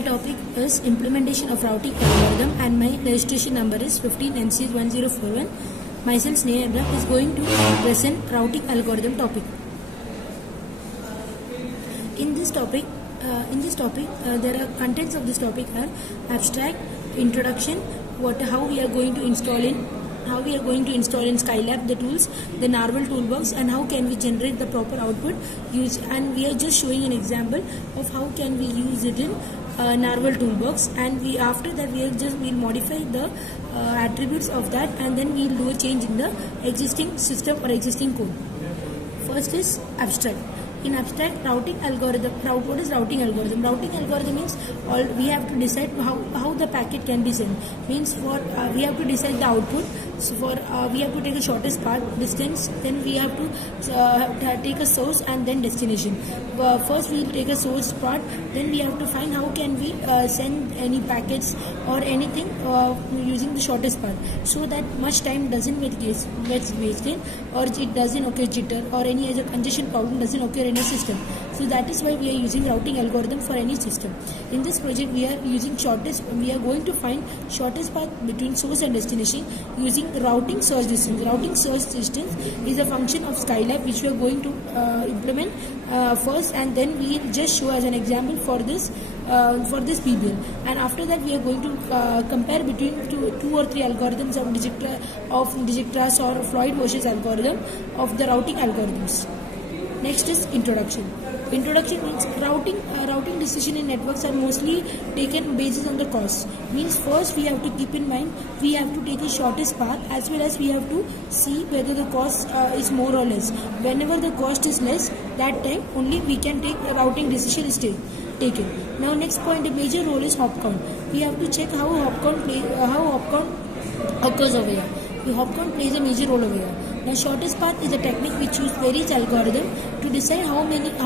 My topic is implementation of routing algorithm and my registration number is 15MCS1041. Myself Sneha Abraham is going to present routing algorithm topic. In this topic, there are contents of this topic are abstract, introduction, how we are going to install in Skylab the tools, the Narwhal toolbox, and how can we generate the proper output and we are just showing an example of how can we use it in Narwhal toolbox, and after that we'll modify the attributes of that, and then we'll do a change in the existing system or existing code. First is abstract. In abstract, routing algorithm. What is routing algorithm? Routing algorithm means we have to decide how the packet can be sent. Means we have to decide the output. So we have to take a shortest path distance. Then we have to take a source and then destination. First we will take a source part. Then we have to find how can we send any packets or anything using the shortest path, so that much time doesn't get wasted, or it doesn't occur jitter or any other congestion problem doesn't occur in a system. So that is why we are using routing algorithm for any system. In this project we are using we are going to find shortest path between source and destination using routing search distance. Routing search distance is a function of Skylab which we are going to implement first, and then we will just show as an example for this PBL, and after that we are going to compare between two or three algorithms of Digitras or Floyd-Warsh's algorithm of the routing algorithms. Next is introduction. Introduction means routing decision in networks are mostly taken based on the cost. Means first we have to keep in mind we have to take the shortest path, as well as we have to see whether the cost is more or less. Whenever the cost is less, that time only we can take a routing decision is taken. Now next point, the major role is hop count. We have to check how hop count occurs over here. The hop count plays a major role over here. Now shortest path is a technique which uses various algorithm to decide how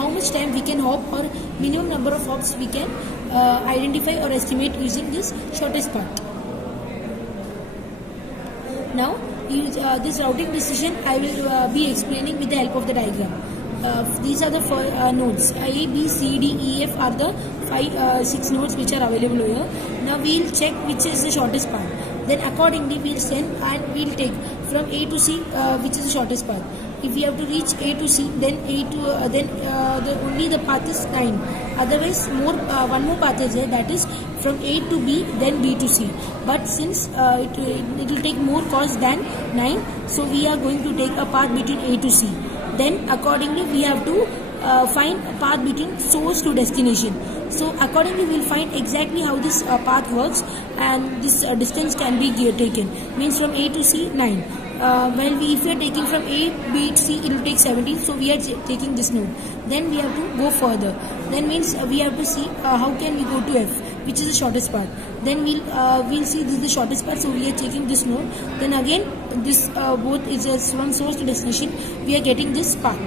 much time we can hop or minimum number of hops we can identify or estimate using this shortest path. Now this routing decision I will be explaining with the help of the diagram. These are the nodes A, B, C, D, E, F are the 6 nodes which are available here. Now we will check which is the shortest path. Then accordingly we will send and we will take from A to C which is the shortest path. If we have to reach A to C, then only the path is 9. Otherwise one more path is there, that is from A to B, then B to C. But since it will take more cost than 9, so we are going to take a path between A to C. Then accordingly we have to find a path between source to destination. So accordingly we will find exactly how this path works, and this distance can be taken. Means from A to C 9. If we are taking from A, B to C, it will take 17. So we are taking this node. Then we have to go further. Then means we have to see how can we go to F, which is the shortest path. Then we'll see this is the shortest path. So we are taking this node. Then again this both is from source to destination. We are getting this path.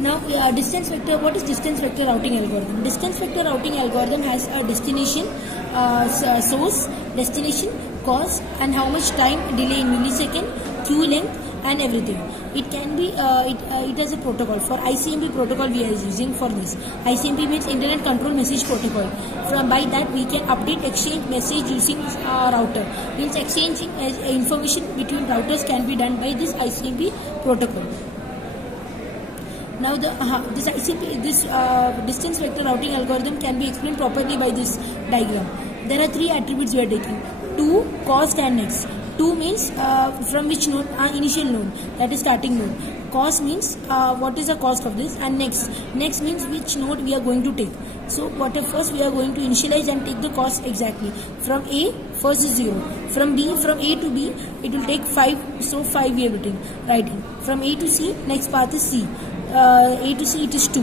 Now distance vector. What is distance vector routing algorithm? Distance vector routing algorithm has a destination, source, destination, cost, and how much time delay in millisecond, queue length, and everything. It can be it has a protocol. For ICMP protocol we are using for this. ICMP means Internet Control Message Protocol. By that we can exchange message using router. Means exchanging information between routers can be done by this ICMP protocol. Now this distance vector routing algorithm can be explained properly by this diagram. There are 3 attributes we are taking: to, cost, and next. To means from which node? Initial node, that is starting node. Cost means what is the cost of this, and next means which node we are going to take. So first we are going to initialize and take the cost exactly. From A, first is 0. From A to B, it will take 5. So 5 we are writing. From A to C, next path is C. A to C it is 2.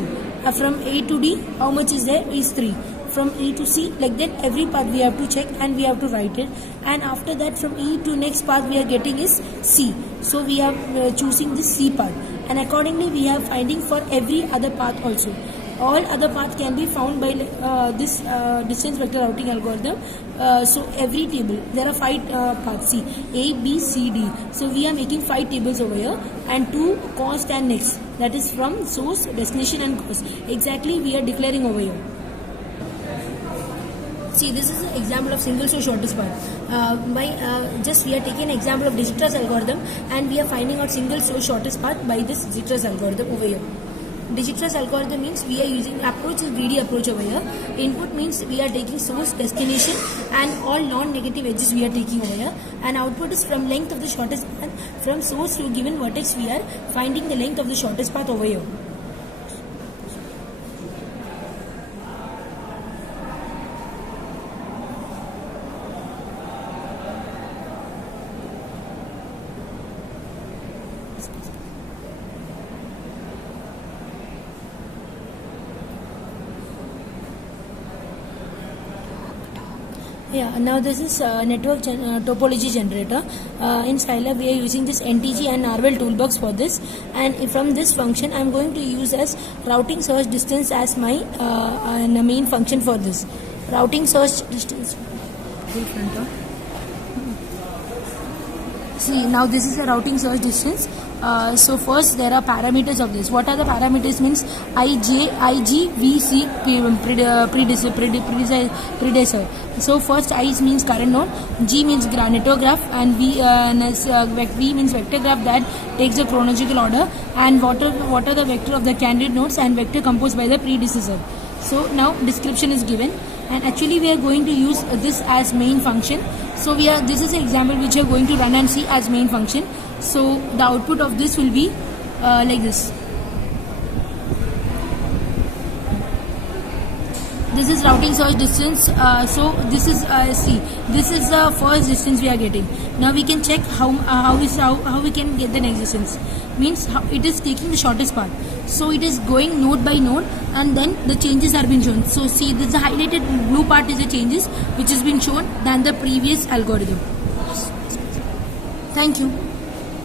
From A to D, how much is there? Is 3. From E to C, like that every path we have to check and we have to write it. And after that from E to next path we are getting is C. So we are choosing this C path, and accordingly we are finding for every other path also. All other paths can be found by this distance vector routing algorithm. So every table, there are 5 paths, C, A, B, C, D. So we are making 5 tables over here, and 2 cost and next. That is from source, destination and cost. Exactly we are declaring over here. See, this is an example of single source shortest path. Just we are taking an example of Dijkstra's algorithm, and we are finding out single source shortest path by this Dijkstra's algorithm over here. Dijkstra's algorithm means we are using approach is greedy approach over here. Input means we are taking source, destination, and all non-negative edges we are taking over here. And output is from length of the shortest path. From source to given vertex, we are finding the length of the shortest path over here. Yeah, now this is network topology generator. In Scilab we are using this NTG and Narwhal toolbox for this, and from this function I am going to use as routing search distance as my main function for this. Routing search distance. See, now this is a routing search distance. So first there are parameters of this. What are the parameters? Means IG, VC, predecessor. So first I means current node, G means granitograph, and V means vector graph that takes the chronological order, and what are the vector of the candidate nodes and vector composed by the predecessor. So now description is given, and actually we are going to use this as main function. So this is an example which we are going to run and see as main function. So the output of this will be like this. This is routing search distance. So this is this is the first distance we are getting. Now we can check how we can get the next distance. Means it is taking the shortest path. So it is going node by node, and then the changes are being shown. So see, this the highlighted blue part is the changes which has been shown than the previous algorithm. Thank you.